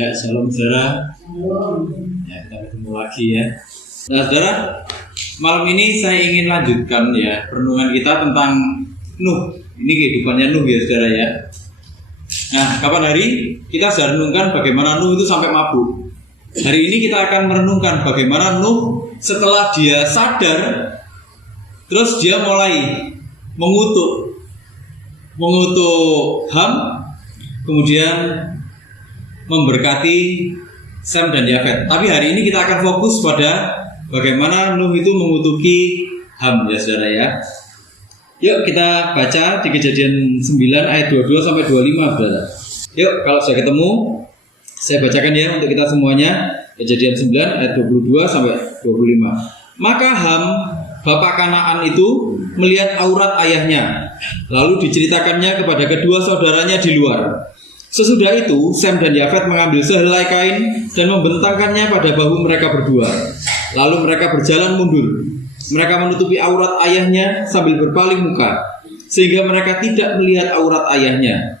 Ya, shalom saudara. Ya, kita ketemu lagi ya. Nah, saudara, malam ini saya ingin lanjutkan ya renungan kita tentang Nuh. Ini kehidupannya Nuh ya saudara ya. Nah, kapan hari kita sudah renungkan bagaimana Nuh itu sampai mabuk. Hari ini kita akan merenungkan bagaimana Nuh setelah dia sadar, terus dia mulai mengutuk Ham, kemudian memberkati Sem dan Yafet. Tapi hari ini kita akan fokus pada bagaimana Nuh itu mengutuki Ham ya saudara ya. Yuk kita baca di Kejadian 9 ayat 22 sampai 25 saudara. Yuk kalau sudah ketemu saya bacakan ya untuk kita semuanya. Kejadian 9 ayat 22 sampai 25. Maka Ham bapak Kanaan itu melihat aurat ayahnya, lalu diceritakannya kepada kedua saudaranya di luar. Sesudah itu Sem dan Yafet mengambil sehelai kain dan membentangkannya pada bahu mereka berdua. Lalu mereka berjalan mundur. Mereka menutupi aurat ayahnya sambil berpaling muka, sehingga mereka tidak melihat aurat ayahnya.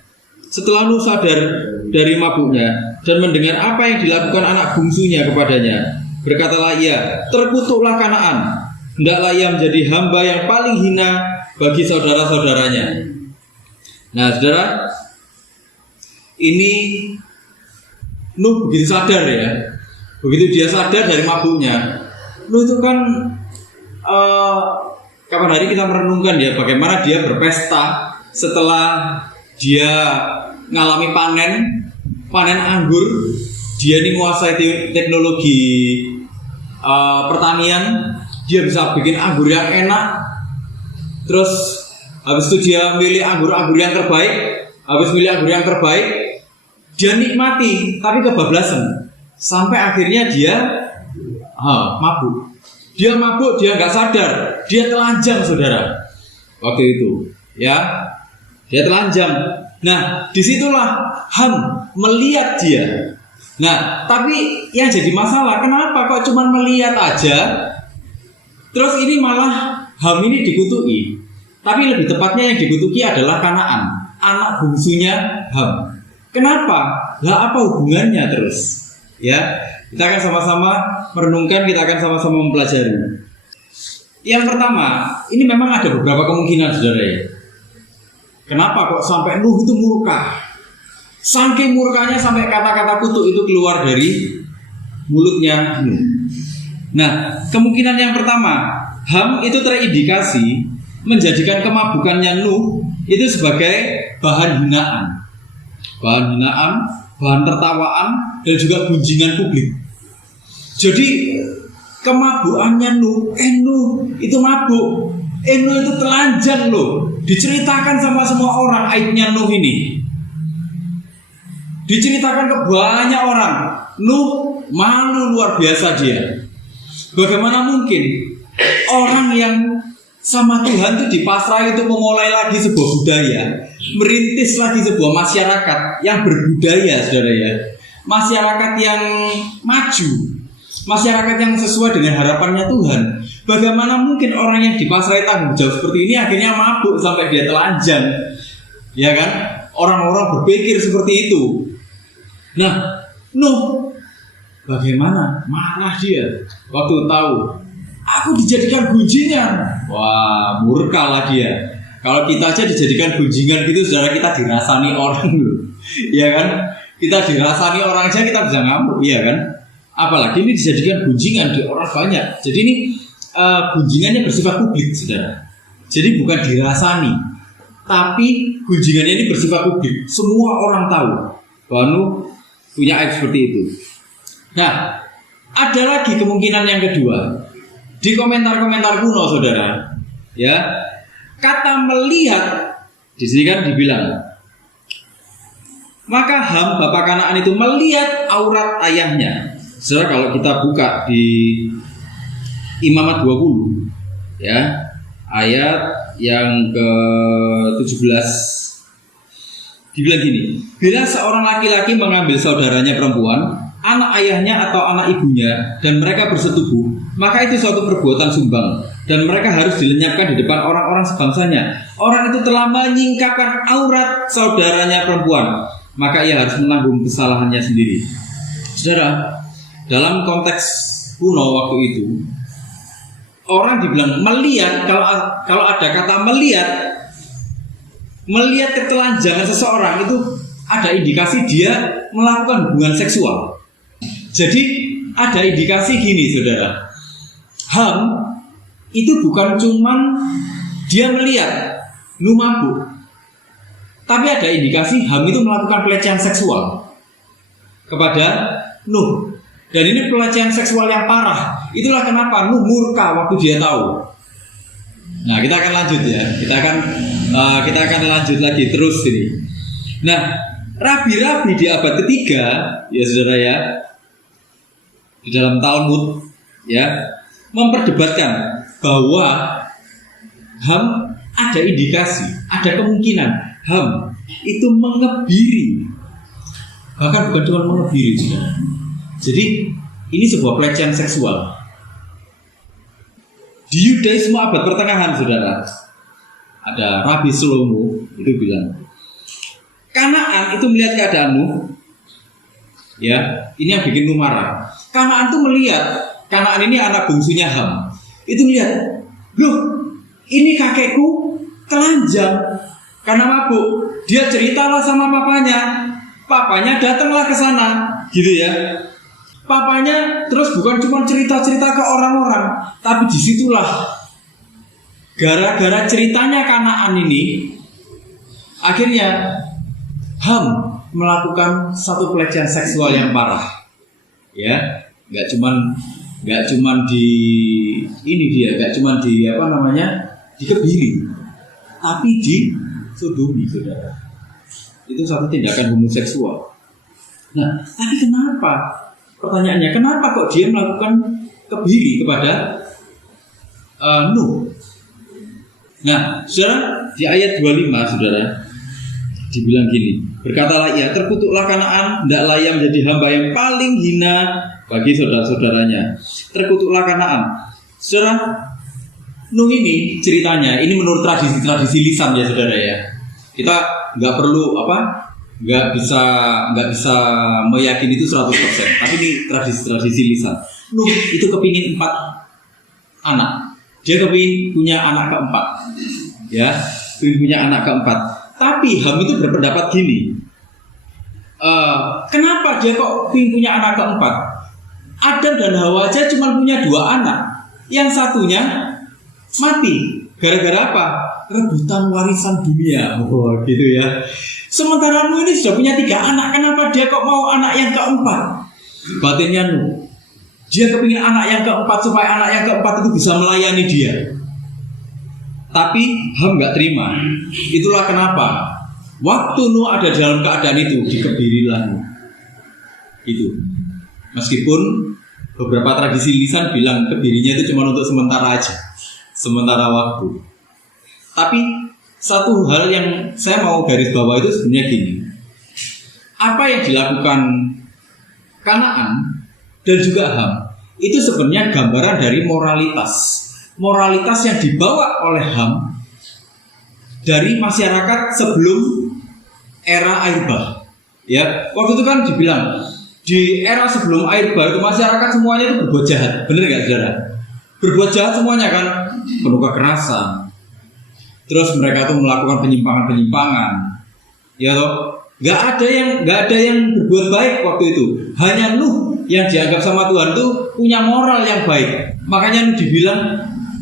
Setelah Nuh sadar dari mabuknya dan mendengar apa yang dilakukan anak bungsunya kepadanya, berkatalah ia, terkutuklah Kanaan, hendaklah ia menjadi hamba yang paling hina bagi saudara-saudaranya. Nah saudara, ini Nuh begitu sadar ya. Begitu dia sadar dari mabuknya, Nuh itu kan kapan hari kita merenungkan ya bagaimana dia berpesta setelah dia ngalami panen anggur. Dia ini menguasai teknologi pertanian. Dia bisa bikin anggur yang enak. Terus habis itu dia milih anggur-anggur yang terbaik. Habis milih anggur yang terbaik, dia nikmati, tapi kebablasan. Sampai akhirnya dia mabuk. Dia mabuk, dia nggak sadar, dia telanjang saudara. Waktu itu, ya, dia telanjang. Nah, disitulah Ham melihat dia. Nah, tapi yang jadi masalah, kenapa kok cuma melihat aja? Terus ini malah Ham ini dikutuki. Tapi lebih tepatnya yang dikutuki adalah Kanaan, anak bungsunya Ham. Kenapa? Lah apa hubungannya terus? Ya, kita akan sama-sama merenungkan, kita akan sama-sama mempelajari. Yang pertama, ini memang ada beberapa kemungkinan saudara ya. Kenapa kok sampai Nuh itu murka? Saking murkanya sampai kata-kata kutuk itu keluar dari mulutnya Nuh. Nah, kemungkinan yang pertama, Ham itu terindikasi menjadikan kemabukannya Nuh itu sebagai bahan hinaan, bahan tertawaan dan juga gunjingan publik. Jadi kemabukannya Nuh itu mabuk, Nuh itu telanjang loh. Diceritakan sama semua orang aibnya Nuh ini. Diceritakan ke banyak orang. Nuh malu luar biasa dia. Bagaimana mungkin orang yang sama Tuhan itu dipasrah itu memulai lagi sebuah budaya, merintis lagi sebuah masyarakat yang berbudaya saudara ya. Masyarakat yang maju, masyarakat yang sesuai dengan harapannya Tuhan. Bagaimana mungkin orang yang dipasrai tanggung jawab seperti ini akhirnya mabuk sampai dia telanjang? Ya kan? Orang-orang berpikir seperti itu. Nah, Nuh bagaimana? Marah dia waktu tahu aku dijadikan gunjingan. Wah, murka lah dia. Kalau kita aja dijadikan gunjingan gitu, saudara, kita dirasani orang dulu. Iya kan? Kita dirasani orang aja kita bisa ngamuk, iya kan? Apalagi ini dijadikan gunjingan di orang banyak. Jadi ini gunjingannya bersifat publik, saudara. Jadi bukan dirasani, tapi gunjingannya ini bersifat publik. Semua orang tahu bahwa Nuh punya aib seperti itu. Nah, ada lagi kemungkinan yang kedua. Di komentar-komentar kuno, saudara, ya, kata melihat di sini kan dibilang, maka Ham bapak Kanaan itu melihat aurat ayahnya. Saudara, kalau kita buka di Imamat 20, ya, ayat yang ke-17, dibilang gini, bila seorang laki-laki mengambil saudaranya perempuan, anak ayahnya atau anak ibunya, dan mereka bersetubuh, maka itu suatu perbuatan sumbang, dan mereka harus dilenyapkan di depan orang-orang sebangsanya. Orang itu telah menyingkapkan aurat saudaranya perempuan, maka ia harus menanggung kesalahannya sendiri. Saudara, dalam konteks kuno waktu itu, orang dibilang melihat, kalau ada kata melihat ketelanjangan seseorang itu ada indikasi dia melakukan hubungan seksual. Jadi ada indikasi gini, saudara. HAM itu bukan cuman dia melihat lu mabuk, tapi ada indikasi HAM itu melakukan pelecehan seksual kepada Nuh. Dan ini pelecehan seksual yang parah. Itulah kenapa Nuh murka waktu dia tahu. Nah, kita akan lanjut ya. Kita akan lanjut lagi terus ini. Nah, rabi-rabi di abad ketiga, ya saudara ya, di dalam Talmud ya, memperdebatkan bahwa HAM ada indikasi, ada kemungkinan HAM itu mengebiri. Bahkan bukan cuma mengebiri, saudara. Jadi ini sebuah pelecehan seksual. Di Yudaisme abad pertengahan, saudara, ada Rabi Shlomo itu bilang, Kanaan itu melihat keadaan Nuh. Ya, ini yang bikin Nuh marah. Kanaan itu melihat, Kanaan ini anak bungsunya Ham. Itu melihat, loh, ini kakekku telanjang karena mabuk. Dia ceritalah sama papanya. Papanya datanglah ke sana, gitu ya. Papanya terus bukan cuma cerita-cerita ke orang-orang, tapi disitulah gara-gara ceritanya Kanaan ini, akhirnya Ham melakukan satu pelecehan seksual yang parah, ya, nggak cuman di ini dia, nggak cuman di dikebiri, tapi di sodomi, saudara. Itu satu tindakan homoseksual. Nah, tapi kenapa? Pertanyaannya, kenapa kok dia melakukan kebiri kepada Nuh? Nah, saudara, di ayat 25, saudara, dibilang gini, berkatalah ia, terkutuklah Kanaan, hendaklah ia menjadi hamba yang paling hina bagi saudara-saudaranya. Terkutuklah Kanaan. Saudara, Nuh ini ceritanya, ini menurut tradisi lisan ya saudara ya. Kita nggak perlu nggak bisa meyakini itu 100%. Tapi ini tradisi lisan. Nuh itu kepingin 4 anak. Dia kepingin punya anak keempat. Ya, kepingin punya anak keempat. Tapi Ham itu berpendapat gini. Kenapa dia kok kepingin punya anak keempat? Adam dan Hawa aja cuma punya 2 anak. Yang satunya mati. Gara-gara apa? Rebutan warisan dunia. Oh, gitu ya. Sementara Nuh ini sudah punya 3 anak. Kenapa dia kok mau anak yang keempat? Batinnya Nuh, dia kepingin anak yang keempat supaya anak yang keempat itu bisa melayani dia. Tapi Ham gak terima. Itulah kenapa waktu Nuh ada dalam keadaan itu, dikebirilah Nuh. Itu. Meskipun beberapa tradisi lisan bilang kebirinya itu cuma untuk sementara aja, sementara waktu. Tapi satu hal yang saya mau garis bawah itu sebenarnya gini. Apa yang dilakukan Kanaan dan juga Ham itu sebenarnya gambaran dari moralitas. Moralitas yang dibawa oleh Ham dari masyarakat sebelum era air bah. Ya, waktu itu kan dibilang di era sebelum air bah itu masyarakat semuanya itu berbuat jahat. Bener nggak saudara? Berbuat jahat semuanya kan, penuh kekerasan. Terus mereka tuh melakukan penyimpangan-penyimpangan, ya toh, nggak ada yang berbuat baik waktu itu. Hanya Nuh yang dianggap sama Tuhan tuh punya moral yang baik. Makanya Nuh dibilang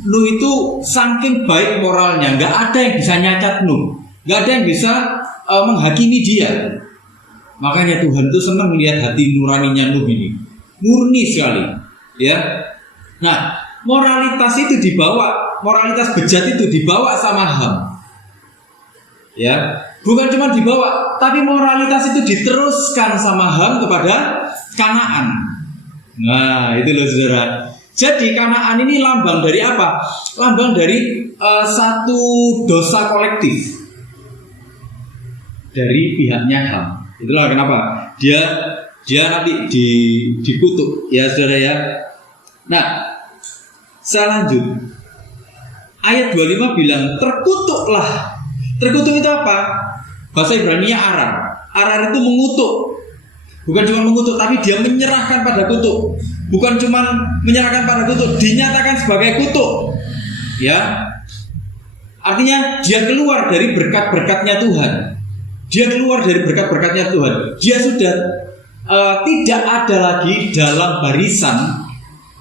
Nuh itu saking baik moralnya, nggak ada yang bisa nyacat Nuh, nggak ada yang bisa menghakimi dia. Makanya Tuhan tuh senang melihat hati nuraninya Nuh ini, murni sekali, ya. Nah, moralitas itu dibawa. Moralitas bejat itu dibawa sama Ham. Ya, bukan cuma dibawa, tapi moralitas itu diteruskan sama Ham kepada Kanaan. Nah, itu loh saudara. Jadi Kanaan ini lambang dari apa? Lambang dari satu dosa kolektif dari pihaknya Ham. Itulah kenapa dia nanti dikutuk ya saudara ya. Nah, saya lanjut. Ayat 25 bilang terkutuklah. Terkutuk itu apa? Bahasa Ibrani-nya arar. Arar itu mengutuk. Bukan cuma mengutuk, tapi dia menyerahkan pada kutuk. Bukan cuma menyerahkan pada kutuk, dinyatakan sebagai kutuk. Ya, artinya dia keluar dari berkat-berkatnya Tuhan. Dia keluar dari berkat-berkatnya Tuhan. Dia sudah tidak ada lagi dalam barisan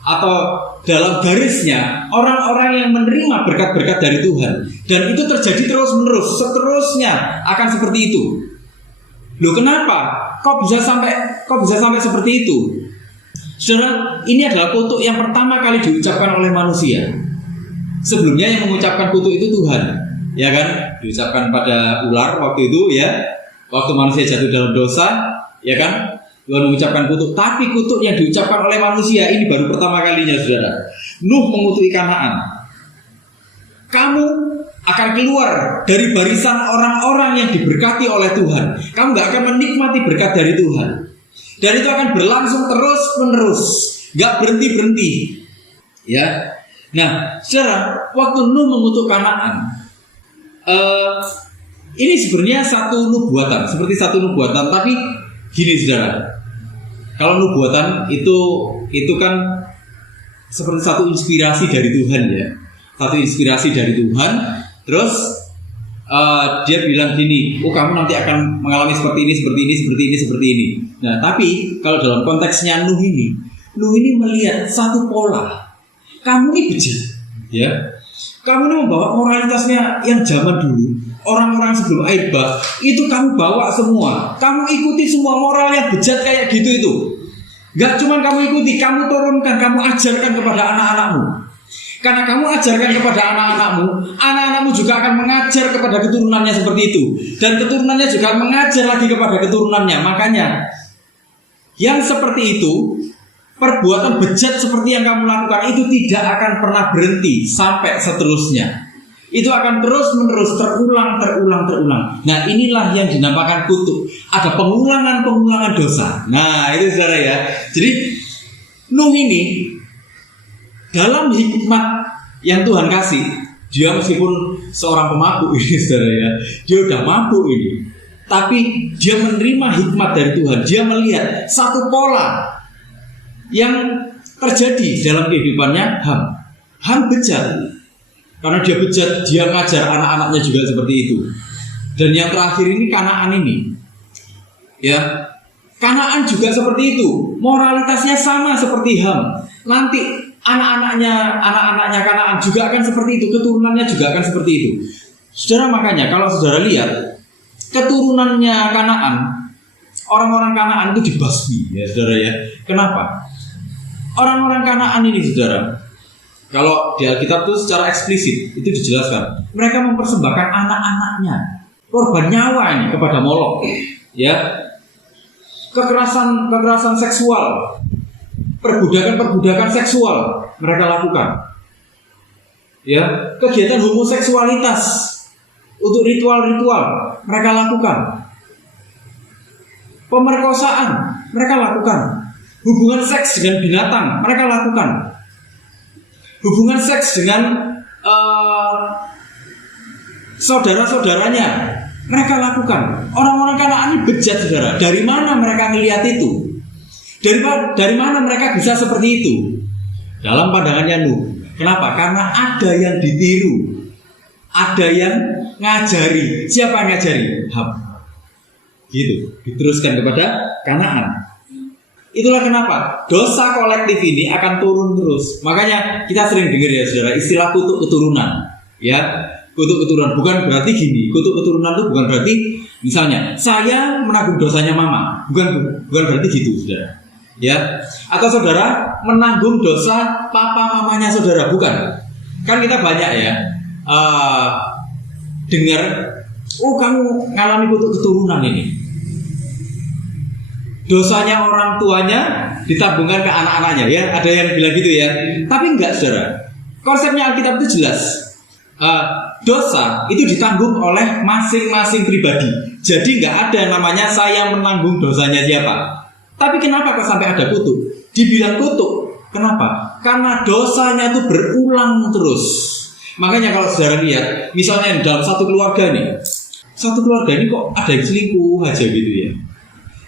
atau dalam garisnya orang-orang yang menerima berkat-berkat dari Tuhan. Dan itu terjadi terus-menerus, seterusnya akan seperti itu. Loh, kenapa? Kok bisa sampai seperti itu? Saudara, ini adalah kutuk yang pertama kali diucapkan oleh manusia. Sebelumnya yang mengucapkan kutuk itu Tuhan, ya kan? Diucapkan pada ular waktu itu, ya. Waktu manusia jatuh dalam dosa, ya kan? Tuhan mengucapkan kutuk. Tapi kutuk yang diucapkan oleh manusia ini baru pertama kalinya, saudara. Nuh mengutuki Kanaan. Kamu akan keluar dari barisan orang-orang yang diberkati oleh Tuhan. Kamu gak akan menikmati berkat dari Tuhan. Dan itu akan berlangsung terus-menerus, gak berhenti-berhenti. Ya. Nah, saudara, waktu Nuh mengutuk Kanaan, ini sebenarnya satu nubuatan, seperti satu nubuatan. Tapi gini, saudara, kalau nubuatan itu kan seperti satu inspirasi dari Tuhan, ya. Satu inspirasi dari Tuhan. Terus dia bilang gini, oh kamu nanti akan mengalami seperti ini, seperti ini, seperti ini, seperti ini. Nah, tapi kalau dalam konteksnya Nuh ini melihat satu pola. Kamu ini bejat, ya. Kamu ini membawa moralitasnya yang zaman dulu, orang-orang sebelum air bah, itu kamu bawa semua. Kamu ikuti semua moral yang bejat kayak gitu itu. Gak cuma kamu ikuti, kamu turunkan, kamu ajarkan kepada anak-anakmu. Karena kamu ajarkan kepada anak-anakmu, anak-anakmu juga akan mengajar kepada keturunannya seperti itu. Dan keturunannya juga akan mengajar lagi kepada keturunannya. Makanya yang seperti itu, perbuatan bejat seperti yang kamu lakukan itu tidak akan pernah berhenti sampai seterusnya. Itu akan terus-menerus terulang. Nah, inilah yang dinamakan kutuk. Ada pengulangan dosa. Nah, itu saudara, ya. Jadi Nuh ini dalam hikmat yang Tuhan kasih, dia meskipun seorang pemabuk ini, saudara, ya, dia udah mabuk ini, tapi dia menerima hikmat dari Tuhan. Dia melihat satu pola yang terjadi dalam kehidupannya. Ham bejat. Karena dia bejat, dia ngajar anak-anaknya juga seperti itu. Dan yang terakhir ini Kanaan ini, ya, Kanaan juga seperti itu. Moralitasnya sama seperti Ham. Nanti anak-anaknya Kanaan juga akan seperti itu. Keturunannya juga akan seperti itu. Saudara, makanya kalau saudara lihat keturunannya Kanaan, orang-orang Kanaan itu dibasmi, ya saudara, ya. Kenapa? Orang-orang Kanaan ini, saudara, kalau di Alkitab itu secara eksplisit itu dijelaskan, mereka mempersembahkan anak-anaknya, korban nyawa ini kepada Molok, ya. Kekerasan seksual, perbudakan seksual mereka lakukan, ya. Kegiatan homoseksualitas untuk ritual-ritual mereka lakukan, pemerkosaan mereka lakukan, hubungan seks dengan binatang mereka lakukan, hubungan seks dengan saudara-saudaranya mereka lakukan. Orang-orang Kanaan ini bejat, saudara. Dari mana mereka ngelihat itu? Dari mana mereka bisa seperti itu? Dalam pandangannya Nuh. Kenapa? Karena ada yang ditiru, ada yang ngajari. Siapa yang ngajari? Ham. Gitu. Diteruskan kepada Kanaan. Itulah kenapa dosa kolektif ini akan turun terus. Makanya kita sering dengar, ya saudara, istilah kutuk keturunan. Ya, kutuk keturunan bukan berarti gini. Kutuk keturunan itu bukan berarti misalnya saya menanggung dosanya mama. Bukan berarti gitu, saudara. Ya, atau saudara menanggung dosa papa mamanya saudara. Bukan. Kan kita banyak, ya, dengar, oh kamu ngalami kutuk keturunan ini. Dosanya orang tuanya ditanggungan ke anak-anaknya, ya. Ada yang bilang gitu, ya. Tapi enggak, saudara. Konsepnya Alkitab itu jelas. Dosa itu ditanggung oleh masing-masing pribadi. Jadi enggak ada namanya saya menanggung dosanya siapa. Tapi kenapa kok sampai ada kutuk? Dibilang kutuk. Kenapa? Karena dosanya itu berulang terus. Makanya kalau saudara lihat, misalnya dalam satu keluarga ini kok ada yang selingkuh aja gitu, ya.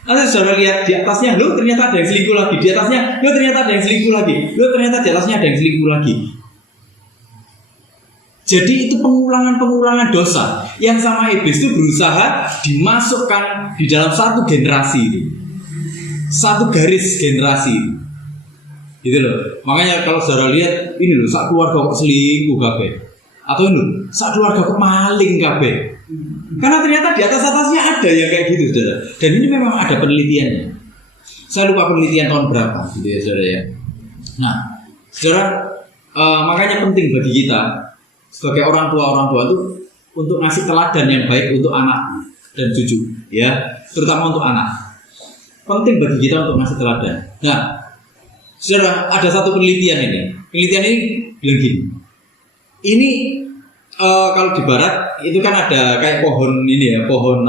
Nanti saudara lihat di atasnya, lo ternyata ada yang selingkuh lagi. Di atasnya, lo ternyata ada yang selingkuh lagi. Lo ternyata di atasnya ada yang selingkuh lagi. Jadi itu pengulangan dosa yang sama iblis itu berusaha dimasukkan di dalam satu generasi ini. Satu garis generasi ini. Gitu loh. Makanya kalau saudara lihat, ini loh, sak keluarga kok selingkuh kabeh. Atau ini, sak keluarga kok maling kabeh. Karena ternyata di atasnya ada yang kayak gitu, saudara. Dan ini memang ada penelitiannya. Saya lupa penelitian tahun berapa, gitu ya, saudara ya. Nah, saudara, makanya penting bagi kita sebagai orang tua itu untuk ngasih teladan yang baik untuk anak dan cucu, ya, terutama untuk anak. Penting bagi kita untuk ngasih teladan. Nah, saudara, ada satu penelitian ini. Penelitian ini bilang gini. Ini kalau di barat itu kan ada kayak pohon ini ya, pohon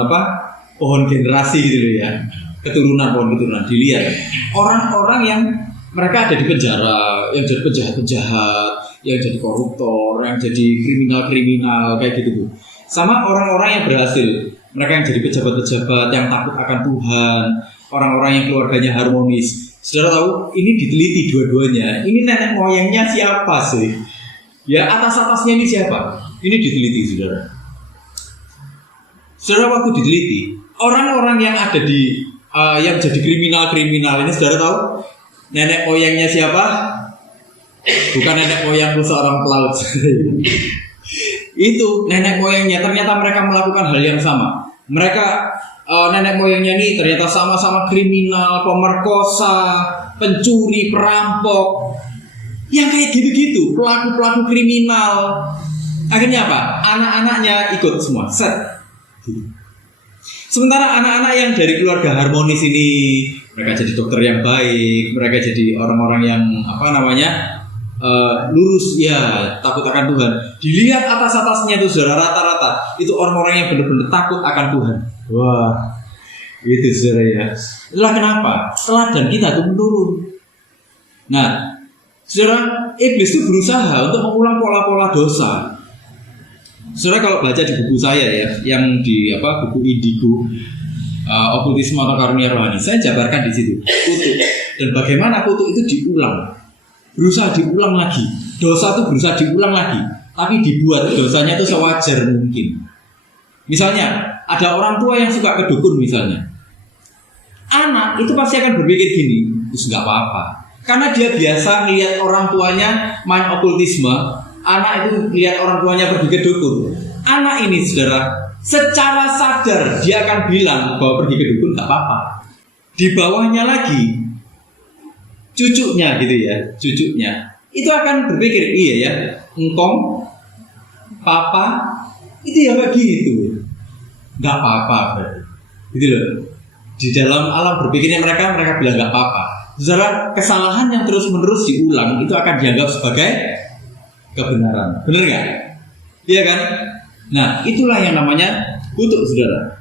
generasi gitu loh ya, pohon keturunan. Dilihat orang-orang yang mereka ada di penjara, yang jadi penjahat, yang jadi koruptor, yang jadi kriminal kayak gitu tuh. Sama orang-orang yang berhasil, mereka yang jadi pejabat-pejabat yang takut akan Tuhan, orang-orang yang keluarganya harmonis. Saudara tahu, ini diteliti dua-duanya. Ini nenek moyangnya siapa sih? Ya atasnya ini siapa? Ini diteliti, saudara. Saudara, waktu diteliti, orang-orang yang ada di yang jadi kriminal ini, saudara tahu nenek moyangnya siapa? Bukan nenek moyangku seorang pelaut. Itu nenek moyangnya ternyata mereka melakukan hal yang sama. Mereka nenek moyangnya ini ternyata sama-sama kriminal, pemerkosa, pencuri, perampok, yang kayak gitu-gitu, pelaku-pelaku kriminal. Akhirnya apa? Anak-anaknya ikut semua, set. Sementara anak-anak yang dari keluarga harmonis ini, mereka jadi dokter yang baik, mereka jadi orang-orang yang lurus, ya, takut akan Tuhan. Dilihat atasnya itu saudara, rata-rata itu orang-orang yang benar-benar takut akan Tuhan. Wah, itu saudara ya. Itulah kenapa teladan kita itu menurun. Nah, saudara, iblis itu berusaha untuk mengulang pola-pola dosa. Saudara kalau baca di buku saya ya, yang di buku Indigo, Okultisme atau Karunia Rohani, saya jabarkan di situ kutuk dan bagaimana kutuk itu diulang, berusaha diulang lagi. Dosa itu berusaha diulang lagi, tapi dibuat dosanya itu sewajar mungkin. Misalnya ada orang tua yang suka ke dukun misalnya, anak itu pasti akan berpikir gini, itu nggak apa-apa, karena dia biasa melihat orang tuanya main okultisme. Anak itu lihat orang tuanya pergi ke dukun. Anak ini saudara, secara sadar dia akan bilang bahwa pergi ke dukun nggak apa-apa. Di bawahnya lagi cucunya gitu ya, cucunya itu akan berpikir, iya ya, engkong, papa, itu ya kayak gitu, nggak apa-apa berarti, gitu loh. Di dalam alam berpikirnya mereka bilang nggak apa-apa. Saudara, kesalahan yang terus-menerus diulang itu akan dianggap sebagai kebenaran, benar nggak? Iya kan? Nah, itulah yang namanya kutuk, saudara.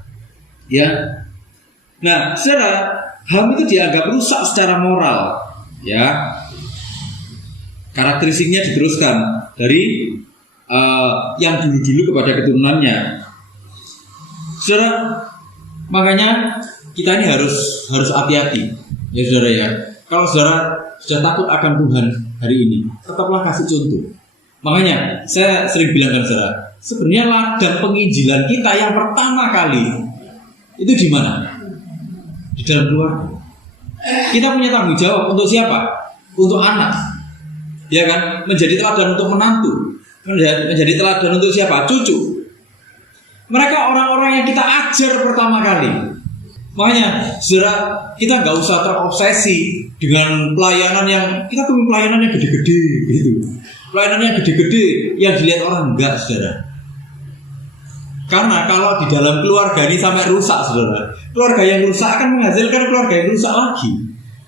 Ya. Nah, saudara, HAM itu dianggap rusak secara moral, ya. Karakteristiknya diteruskan dari yang dulu-dulu kepada keturunannya. Saudara, makanya kita ini harus hati-hati, ya saudara ya. Kalau saudara sudah takut akan Tuhan hari ini, tetaplah kasih contoh. Makanya saya sering bilang kan saudara, sebenarnya ladang penginjilan kita yang pertama kali itu di mana? Di dalam keluarga. Kita punya tanggung jawab untuk siapa? Untuk anak, ya kan? Menjadi teladan untuk menantu, menjadi teladan untuk siapa? Cucu. Mereka orang-orang yang kita ajar pertama kali. Makanya saudara, kita nggak usah terobsesi dengan pelayanan yang kita tunggu pelayanan yang gede-gede gitu. Pelayanan yang gede-gede yang dilihat orang enggak, saudara. Karena kalau di dalam keluarga ini sampai rusak, saudara, keluarga yang rusak akan menghasilkan keluarga yang rusak lagi.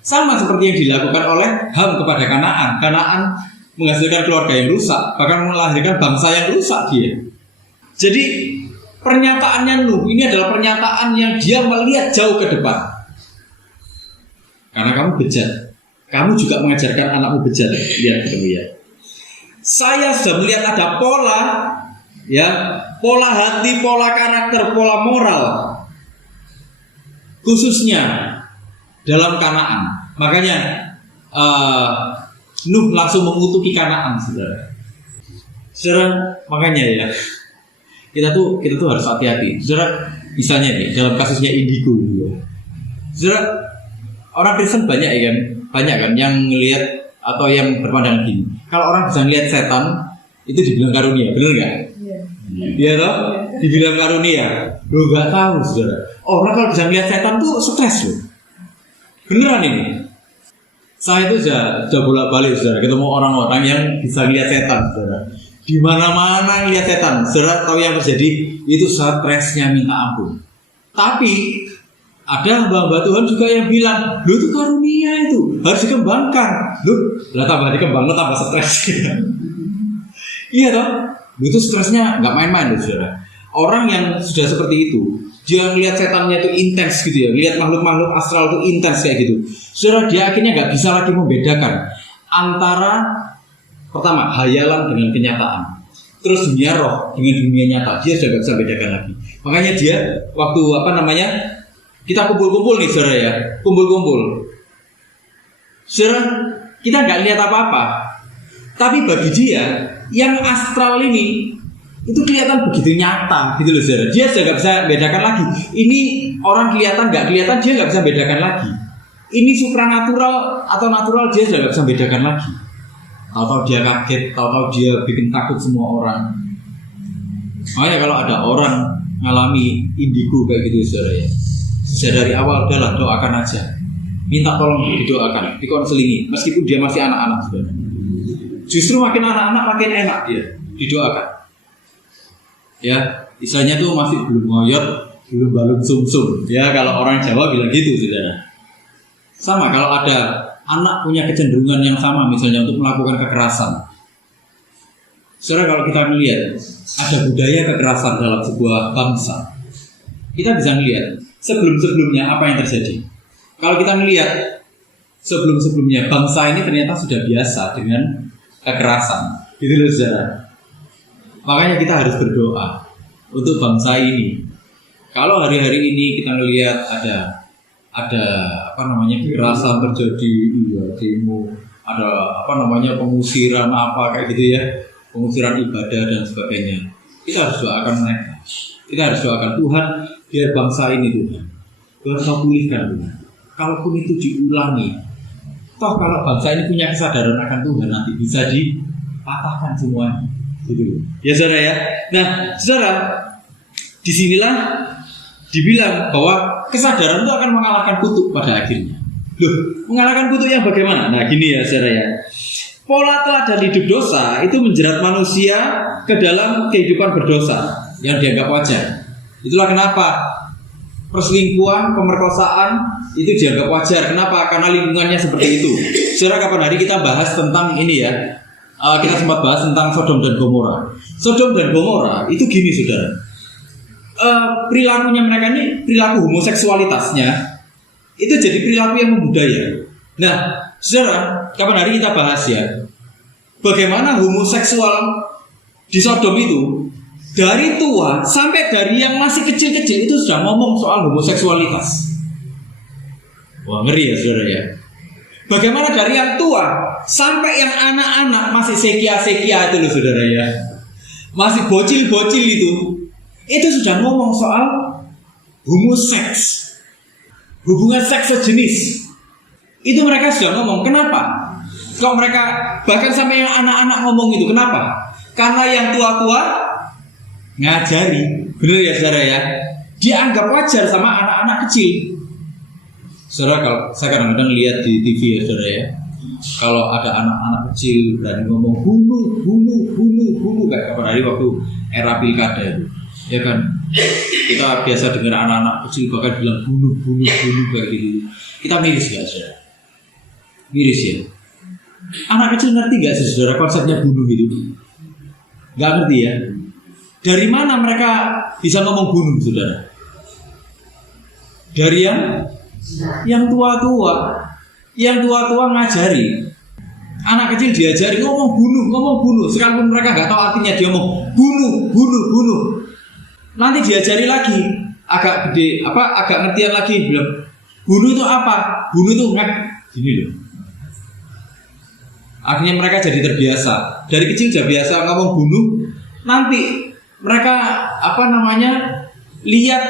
Sama seperti yang dilakukan oleh Ham kepada Kanaan. Kanaan menghasilkan keluarga yang rusak, bahkan melahirkan bangsa yang rusak dia. Jadi pernyataannya Nuh ini adalah pernyataan yang dia melihat jauh ke depan. Karena kamu bejat, kamu juga mengajarkan anakmu bejat. Lihat kamu ya. Saya sudah melihat ada pola, ya, pola hati, pola karakter, pola moral khususnya dalam Kanaan. Makanya Nuh langsung mengutuki Kanaan, saudara. Saudara, makanya ya kita tuh harus hati-hati. Saudara, misalnya nih dalam kasusnya indigo gitu. Saudara, orang Kristen banyak kan yang ngelihat atau yang berpandangan gini. Kalau orang bisa ngelihat setan itu dibilang karunia, benar nggak? Iya toh? Dibilang karunia. Lo nggak tahu, saudara. Orang kalau bisa ngelihat setan tuh stres loh. Beneran ini. Saya itu sudah bolak-balik, saudara, ketemu orang-orang yang bisa ngelihat setan, saudara. Di mana-mana ngelihat setan, saudara tahu yang terjadi itu stresnya minta ampun. Tapi ada hamba Tuhan juga yang bilang, lu itu karunia itu harus dikembangkan. Lu lah tambah dikembang, lu tambah stres. Iya toh? Lu itu stresnya nggak main-main loh, saudara. Orang yang sudah seperti itu, dia ngelihat setannya itu intens gitu ya, lihat makhluk-makhluk astral itu intens kayak gitu. Saudara, dia akhirnya nggak bisa lagi membedakan antara pertama hayalan dengan kenyataan, terus dunia roh dengan dunia nyata. Dia sudah nggak bisa bedakan lagi. Makanya dia waktu kita kumpul-kumpul nih, saudara ya, kumpul-kumpul. Saudara, kita nggak lihat apa-apa, tapi bagi dia yang astral ini itu kelihatan begitu nyata gitu loh, saudara. Dia sudah nggak bisa bedakan lagi. Ini orang kelihatan nggak kelihatan, dia nggak bisa bedakan lagi. Ini supranatural atau natural, dia sudah nggak bisa bedakan lagi. Tahu-tahu dia kaget, tahu-tahu dia bikin takut semua orang. Makanya kalau ada orang ngalami indigo kayak gitu, saudara ya, sejak dari awal adalah doakan aja, minta tolong didoakan, dikonselingi, meskipun dia masih anak-anak, saudara. Justru makin anak-anak makin enak dia didoakan. Ya, istilahnya tuh masih belum ngoyot, belum balung sumsum. Ya, kalau orang Jawa bilang gitu, saudara. Sama kalau ada anak punya kecenderungan yang sama, misalnya untuk melakukan kekerasan. Saudara, kalau kita melihat ada budaya kekerasan dalam sebuah bangsa, kita bisa melihat sebelum-sebelumnya apa yang terjadi. Kalau kita melihat sebelum-sebelumnya, bangsa ini ternyata sudah biasa dengan kekerasan. Gitu loh, saudara. Makanya kita harus berdoa untuk bangsa ini. Kalau hari-hari ini kita melihat ada kekerasan terjadi, demo, ada pengusiran kayak gitu ya, pengusiran ibadah dan sebagainya. Kita harus doakan mereka. Kita harus doakan Tuhan biar bangsa ini Tuhan kau pulihkan Tuhan. Kalaupun itu diulangi, toh kalau bangsa ini punya kesadaran akan Tuhan, nanti bisa dipatahkan semuanya. Gitu. Ya saudara ya. Nah saudara, disinilah dibilang bahwa kesadaran itu akan mengalahkan kutuk pada akhirnya. Loh, mengalahkan kutuk yang bagaimana? Nah gini ya saudara ya. Pola teladan hidup dosa itu menjerat manusia ke dalam kehidupan berdosa yang dianggap wajar. Itulah kenapa perselingkuhan, pemerkosaan itu dianggap wajar. Kenapa? Karena lingkungannya seperti itu. Saudara, kapan hari kita bahas tentang ini ya. Kita sempat bahas tentang Sodom dan Gomora. Sodom dan Gomora itu gini, saudara. Perilakunya mereka ini, perilaku homoseksualitasnya itu jadi perilaku yang membudaya. Nah, saudara, kapan hari kita bahas ya, bagaimana homoseksual di Sodom itu dari tua sampai dari yang masih kecil-kecil itu sudah ngomong soal homoseksualitas. Wah, ngeri ya, saudara ya. Bagaimana dari yang tua sampai yang anak-anak masih sekia-sekia itu loh, saudara ya, masih bocil-bocil itu sudah ngomong soal homoseks, hubungan seks sejenis. Itu mereka sudah ngomong. Kenapa? Kok mereka bahkan sampai yang anak-anak ngomong itu, kenapa? Karena yang tua-tua ngajari. Benar ya, saudara ya, dianggap wajar sama anak-anak kecil. Saudara, kalau saya kadang-kadang lihat di TV ya, saudara ya, kalau ada anak-anak kecil berani ngomong bunuh kayak kapan hari waktu era pilkada itu, ya kan, kita biasa dengar anak-anak kecil bahkan bilang bunuh kayak gitu. Kita miris gak, saudara? Miris ya. Anak kecil ngerti gak sih, saudara, konsepnya bunuh itu? Gak ngerti ya. Dari mana mereka bisa ngomong bunuh, saudara? Dari yang tua-tua ngajari. Anak kecil diajari ngomong bunuh. Sekalipun mereka nggak tahu artinya, dia ngomong bunuh. Nanti diajari lagi agak gede, agak ngertian lagi bilang, bunuh itu apa? Bunuh itu gini loh. Akhirnya mereka jadi terbiasa. Dari kecil sudah biasa ngomong bunuh. Nanti mereka lihat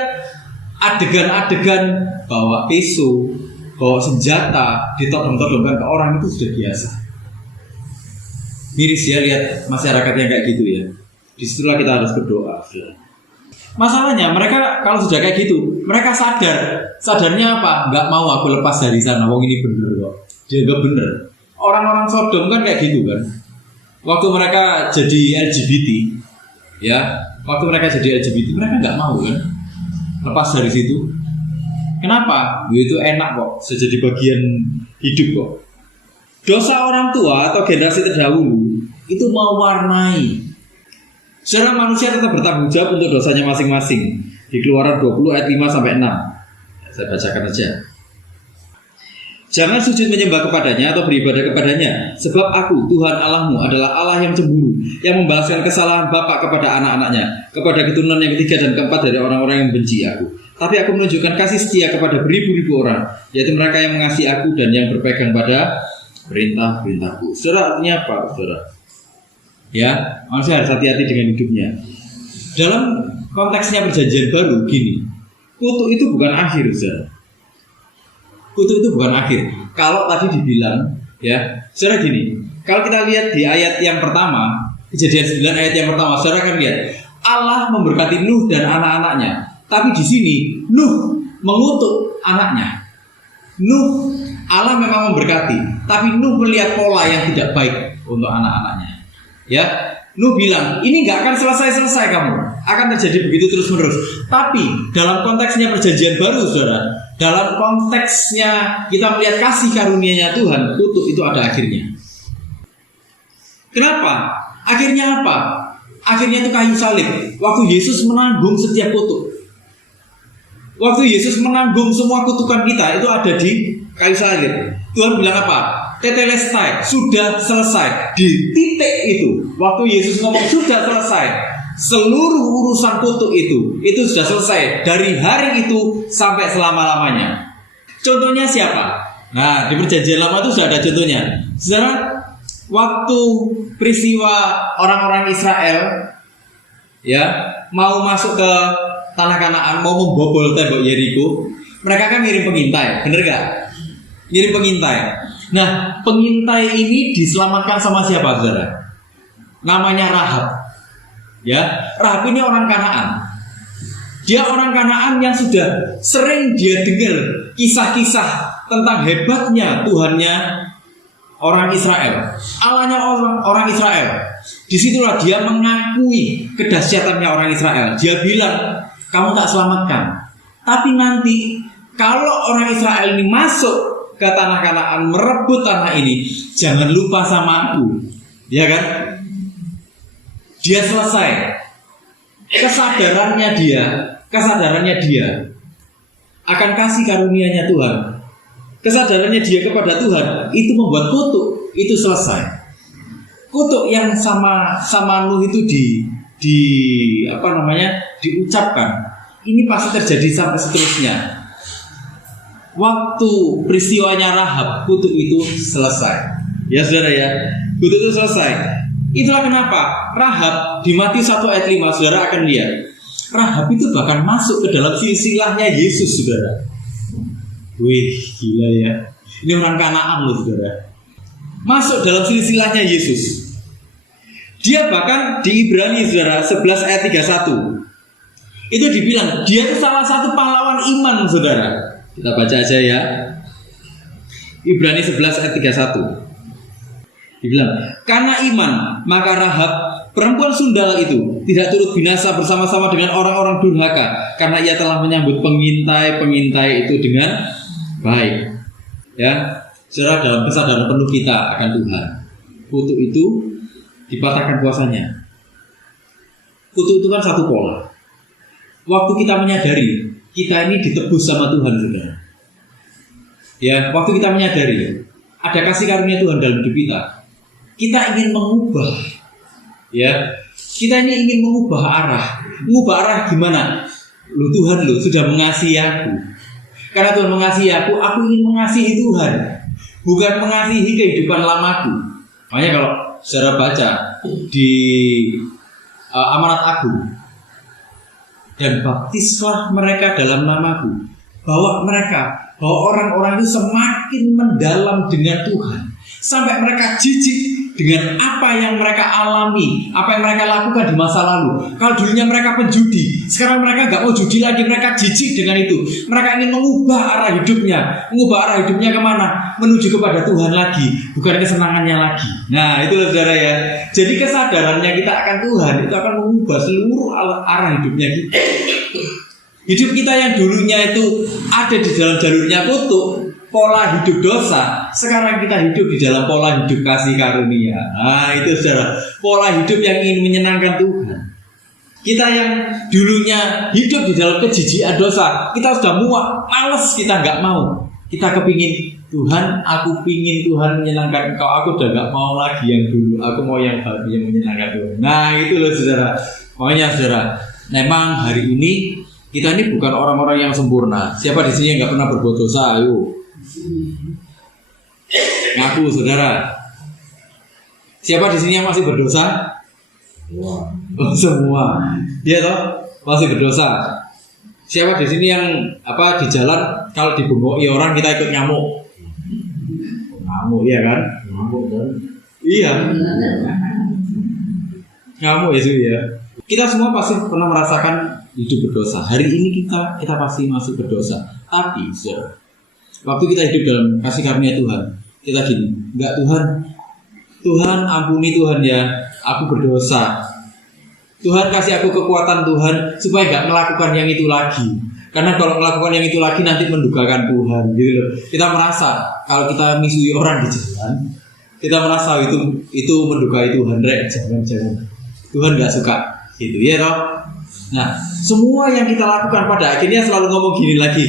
adegan-adegan bawa pisau, bawa senjata, ditodong-todongkan ke orang itu sudah biasa. Miris ya lihat masyarakat yang kayak gitu ya. Disitulah kita harus berdoa. Masalahnya mereka kalau sudah kayak gitu, mereka sadarnya apa? Nggak mau aku lepas dari sana. Wong ini bener kok. Dia nggak bener. Orang-orang Sodom kan kayak gitu kan. Waktu mereka jadi LGBT, ya, waktu mereka jadi LGBT mereka nggak mau kan lepas dari situ. Kenapa? Itu enak kok, jadi bagian hidup kok. Dosa orang tua atau generasi terdahulu itu mewarnai. Secara manusia tetap bertanggung jawab untuk dosanya masing-masing. Di Keluaran 20 ayat 5 sampai 6. Saya bacakan aja. Jangan sujud menyembah kepadanya atau beribadah kepadanya, sebab aku, Tuhan Allahmu, adalah Allah yang cemburu, yang membalaskan kesalahan bapak kepada anak-anaknya, kepada keturunan yang ketiga dan keempat dari orang-orang yang membenci aku. Tapi aku menunjukkan kasih setia kepada beribu-ribu orang, yaitu mereka yang mengasihi aku dan yang berpegang pada perintah-perintahku. Saudara, artinya apa, saudara? Ya, manusia harus hati-hati dengan hidupnya. Dalam konteksnya perjanjian baru, gini, kutuk itu bukan akhir, saudara. Kutuk itu bukan akhir. Kalau tadi dibilang, ya, saudara gini, kalau kita lihat di ayat yang pertama, Kejadian 9 ayat yang pertama, saudara akan lihat Allah memberkati Nuh dan anak-anaknya. Tapi di sini Nuh mengutuk anaknya. Nuh, Allah memang memberkati, tapi Nuh melihat pola yang tidak baik untuk anak-anaknya. Ya, Nuh bilang, ini nggak akan selesai-selesai kamu, akan terjadi begitu terus-menerus. Tapi dalam konteksnya perjanjian baru, saudara, dalam konteksnya kita melihat kasih karunia-Nya Tuhan, kutuk itu ada akhirnya. Kenapa? Akhirnya apa? Akhirnya itu kayu salib. Waktu Yesus menanggung setiap kutuk. Waktu Yesus menanggung semua kutukan kita, itu ada di kayu salib. Tuhan bilang apa? Tetelestai, sudah selesai. Di titik itu, waktu Yesus ngomong sudah selesai, seluruh urusan kutuk itu sudah selesai. Dari hari itu sampai selama-lamanya. Contohnya siapa? Nah, di perjanjian lama itu sudah ada contohnya. Saudara, waktu peristiwa orang-orang Israel ya mau masuk ke tanah Kanaan, mau membobol tembok Yeriko, mereka kan ngirim pengintai, bener gak? Ngirim pengintai. Nah, pengintai ini diselamatkan sama siapa, saudara? Namanya Rahab. Ya, Rahab ini orang Kanaan. Dia orang Kanaan yang sudah sering dia dengar kisah-kisah tentang hebatnya Tuhannya orang Israel, Allahnya orang Israel. Disitulah dia mengakui kedahsyatannya orang Israel. Dia bilang, kamu tak selamatkan, tapi nanti kalau orang Israel ini masuk ke tanah Kanaan, merebut tanah ini, jangan lupa sama aku. Ya kan? Dia selesai. Kesadarannya dia akan kasih karunia-Nya Tuhan. Kesadarannya dia kepada Tuhan itu membuat kutuk itu selesai. Kutuk yang sama Nuh itu diucapkan. Ini pasti terjadi sampai seterusnya. Waktu peristiwanya Rahab, kutuk itu selesai. Ya saudara ya, kutuk itu selesai. Itulah kenapa Rahab di Matius 1 ayat 5, saudara akan lihat Rahab itu bahkan masuk ke dalam silsilahnya Yesus, saudara. Wih, gila ya. Ini orang Kanaan loh, saudara. Masuk dalam silsilahnya Yesus. Dia bahkan di Ibrani, saudara, 11 ayat 31 itu dibilang dia itu salah satu pahlawan iman, saudara. Kita baca aja ya. Ibrani 11 ayat 31 dibilang, karena iman maka Rahab perempuan sundal itu tidak turut binasa bersama-sama dengan orang-orang durhaka, karena ia telah menyambut pengintai itu dengan baik. Ya, saudara, dalam kesadaran penuh kita akan Tuhan, kutuk itu dipatahkan kuasanya. Kutuk itu kan satu pola. Waktu kita menyadari kita ini ditebus sama Tuhan, saudara. Ya, waktu kita menyadari ada kasih karunia Tuhan dalam hidup kita ingin mengubah. Ya, kita ini ingin mengubah arah. Mengubah arah gimana? Lu Tuhan lu sudah mengasihi aku. Karena Tuhan mengasihi aku ingin mengasihi Tuhan, bukan mengasihi kehidupan lamaku. Makanya kalau saudara baca di Amanat Agung, dan baptislah mereka dalam namaku, bahwa orang-orang itu semakin mendalam dengan Tuhan, sampai mereka jijik dengan apa yang mereka alami, apa yang mereka lakukan di masa lalu. Kalau dulunya mereka penjudi, sekarang mereka gak mau judi lagi, mereka jijik dengan itu. Mereka ingin mengubah arah hidupnya kemana? Menuju kepada Tuhan lagi, bukan kesenangannya lagi. Nah itu saudara ya. Jadi kesadarannya kita akan Tuhan itu akan mengubah seluruh arah hidupnya kita. Hidup kita yang dulunya itu ada di dalam jalurnya kutuk, pola hidup dosa, sekarang kita hidup di dalam pola hidup kasih karunia. Nah itu saudara, pola hidup yang ingin menyenangkan Tuhan. Kita yang dulunya hidup di dalam kejijikan dosa, kita sudah muak, males, kita gak mau. Kita kepingin Tuhan, aku pingin Tuhan menyenangkan Engkau. Aku udah gak mau lagi yang dulu, aku mau yang baru yang menyenangkan Tuhan. Nah itu loh saudara. Makanya saudara, memang hari ini kita ini bukan orang-orang yang sempurna. Siapa di sini yang gak pernah berbuat dosa? Ayo ngaku saudara. Siapa di sini yang masih berdosa? Oh, semua. Iya toh, masih berdosa. Siapa di sini yang di jalan kalau dibongoki orang kita ikut nyamuk? Ngamuk ya kan? Iya. Ngamuk ya. Kita semua pasti pernah merasakan hidup berdosa. Hari ini kita pasti masih berdosa. Tapi saudara, waktu kita hidup dalam kasih karunia Tuhan, kita gini, enggak Tuhan ampuni Tuhan ya, aku berdosa. Tuhan kasih aku kekuatan Tuhan supaya enggak melakukan yang itu lagi. Karena kalau melakukan yang itu lagi nanti mendukakan Tuhan, gitu loh. Kita merasa kalau kita misui orang di jalan, kita merasa itu mendukai Tuhan. Jangan. Tuhan enggak suka, gitu ya toh. Nah, semua yang kita lakukan pada akhirnya selalu ngomong gini lagi,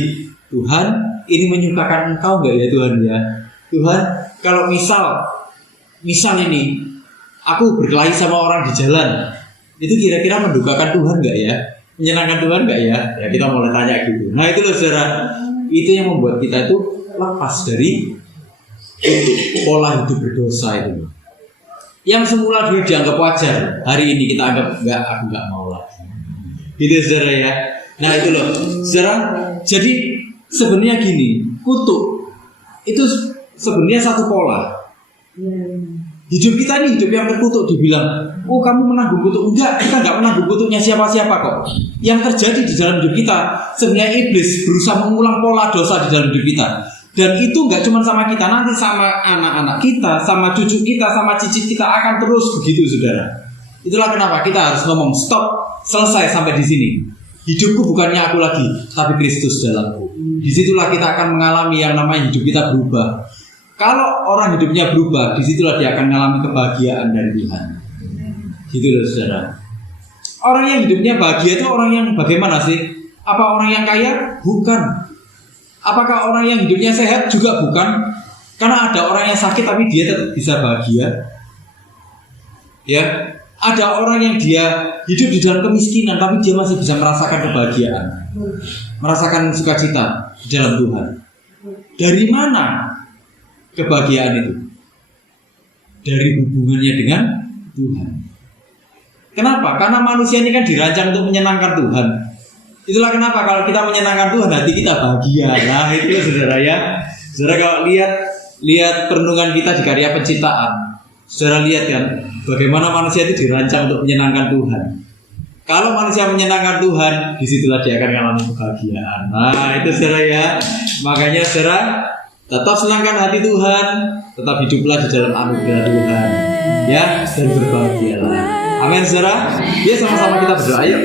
Tuhan, ini menyukakan Engkau enggak ya Tuhan ya? Tuhan, kalau misal ini aku berkelahi sama orang di jalan, itu kira-kira mendukakan Tuhan enggak ya? Menyenangkan Tuhan enggak ya? Ya kita mulai tanya gitu. Nah itu loh saudara, itu yang membuat kita itu lepas dari pola hidup berdosa itu. Yang semula dulu dianggap wajar, hari ini kita anggap enggak, aku enggak mau lagi. Gitu saudara ya. Nah itu loh saudara. Jadi sebenarnya gini, kutuk itu sebenarnya satu pola. Hidup kita ini hidup yang terkutuk, dibilang, oh kamu menanggung kutuk. Enggak, kita enggak menanggung kutuknya siapa-siapa kok. Yang terjadi di dalam hidup kita, sebenarnya iblis berusaha mengulang pola dosa di dalam hidup kita. Dan itu enggak cuma sama kita, nanti sama anak-anak kita, sama cucu kita, sama cicit kita akan terus begitu saudara. Itulah kenapa kita harus ngomong stop, selesai sampai di sini. Hidupku bukannya aku lagi, tapi Kristus dalamku. Disitulah kita akan mengalami yang namanya hidup kita berubah. Kalau orang hidupnya berubah, disitulah dia akan mengalami kebahagiaan dari Tuhan. Gitu loh saudara. Orang yang hidupnya bahagia itu orang yang bagaimana sih? Apa orang yang kaya? Bukan. Apakah orang yang hidupnya sehat? Juga bukan. Karena ada orang yang sakit tapi dia tetap bisa bahagia. Ya. Ada orang yang dia hidup di dalam kemiskinan tapi dia masih bisa merasakan kebahagiaan, merasakan sukacita di dalam Tuhan. Dari mana kebahagiaan itu? Dari hubungannya dengan Tuhan. Kenapa? Karena manusia ini kan dirancang untuk menyenangkan Tuhan. Itulah kenapa kalau kita menyenangkan Tuhan, hati kita bahagia. Nah itu saudara ya. Saudara kalau lihat perenungan kita di karya penciptaan, saudara lihat kan bagaimana manusia itu dirancang untuk menyenangkan Tuhan. Kalau manusia menyenangkan Tuhan, disitulah dia akan mengalami kebahagiaan. Nah itu saudara ya. Makanya saudara tetap senangkan hati Tuhan, tetap hiduplah di dalam anugerah Tuhan, ya, dan berbahagialah. Amin saudara. Ya sama-sama kita berdoa yuk.